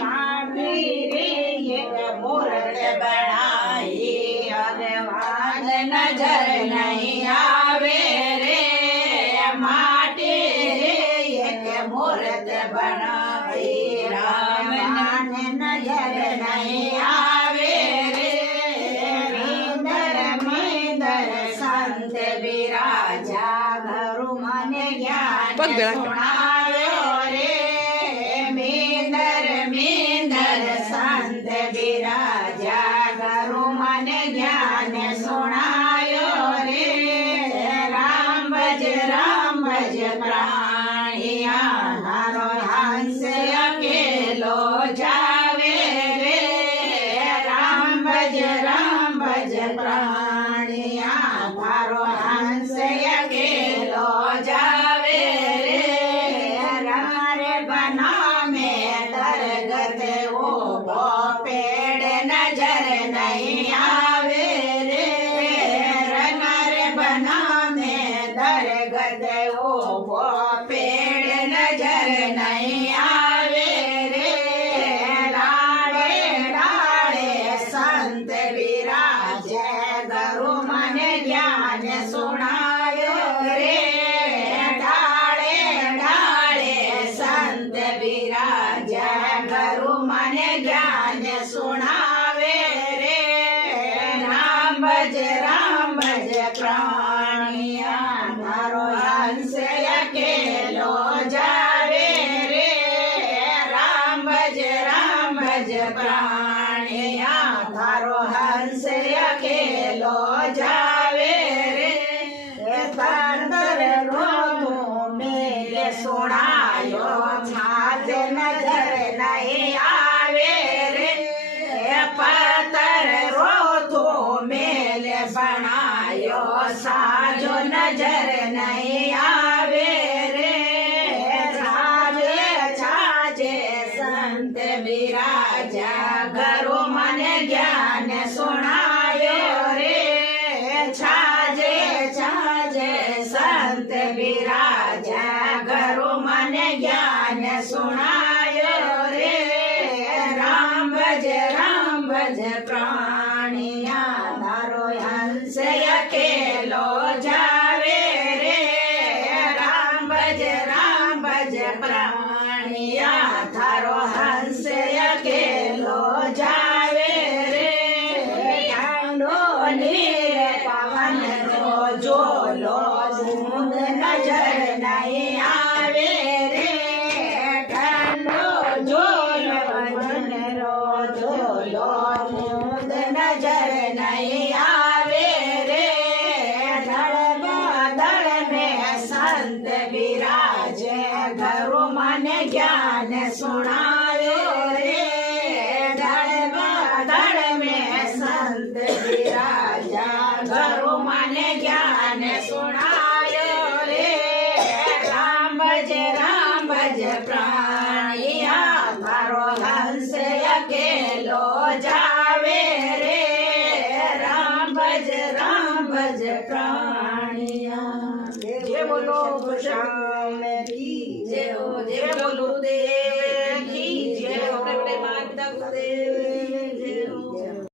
માટી રે એક મૂર્ત બનાવી અને વાલ નજર નહીં આવે રે માટી રે એક મૂર્ત બનાવી રામ નજર નહીં આવે રે મીંદર સંત બિરાજા ઘરુ મને જ્ઞાન સુણાવ્યો રે મીંદર સંત બિરાજા ઘરુ મને જ્ઞાન સુણાયો રે રામ ભજ પ્રાણિયા હારો હંસ અકેલો જાવે રે રામ ભજ પ્રાણિયા મારો હંસ અકેલો જાવે રે રારે બના में दरगत उभो पेड़ नजर नहीं आवे रे रनर बना में दरगत उभो पेड़ नजर नहीं आवे रे डाले डाले संत विराजे गुरु मन ज्ञान सुनायो रे डाले डाले संत विराजे गुरु मन ज्ञान सुनावे रे राम भज प्राणिया मारो हंस अकेलो जावे रे राम भज प्राणिया थारो हंस अकेलो जावे रे तांदर रोधो मेले सुनायो छाज नजर नहीं आवे रे पतर रोधो मेले बनायो साजो नजर नहीं आवे रे छाजे संत विराजा गुरु मन ज्ञान सुनायो रे छाजे संत विराजा गुरु मन ज्ञान सुनायो रे राम भज प्राणिया धारो हंस अकेलो जावे रे राम भज प्राणिया थारो हंस अकेलो जावे रे ठांडो नीर पवन रो जोलो बूंद नजर नहीं आवे रे ठांडो जोलो पवन रो जोलो बूंद नजर नहीं आवे रे धड़ में संत विराजे गुरु मन ज्ञान सुनायो रे धड़ में संत विराजा गुरु मन ज्ञान सुनायो रे राम भज प्राणिया थारो हंस अकेलो जावे रे राम भज प्राणिया। जय बोलो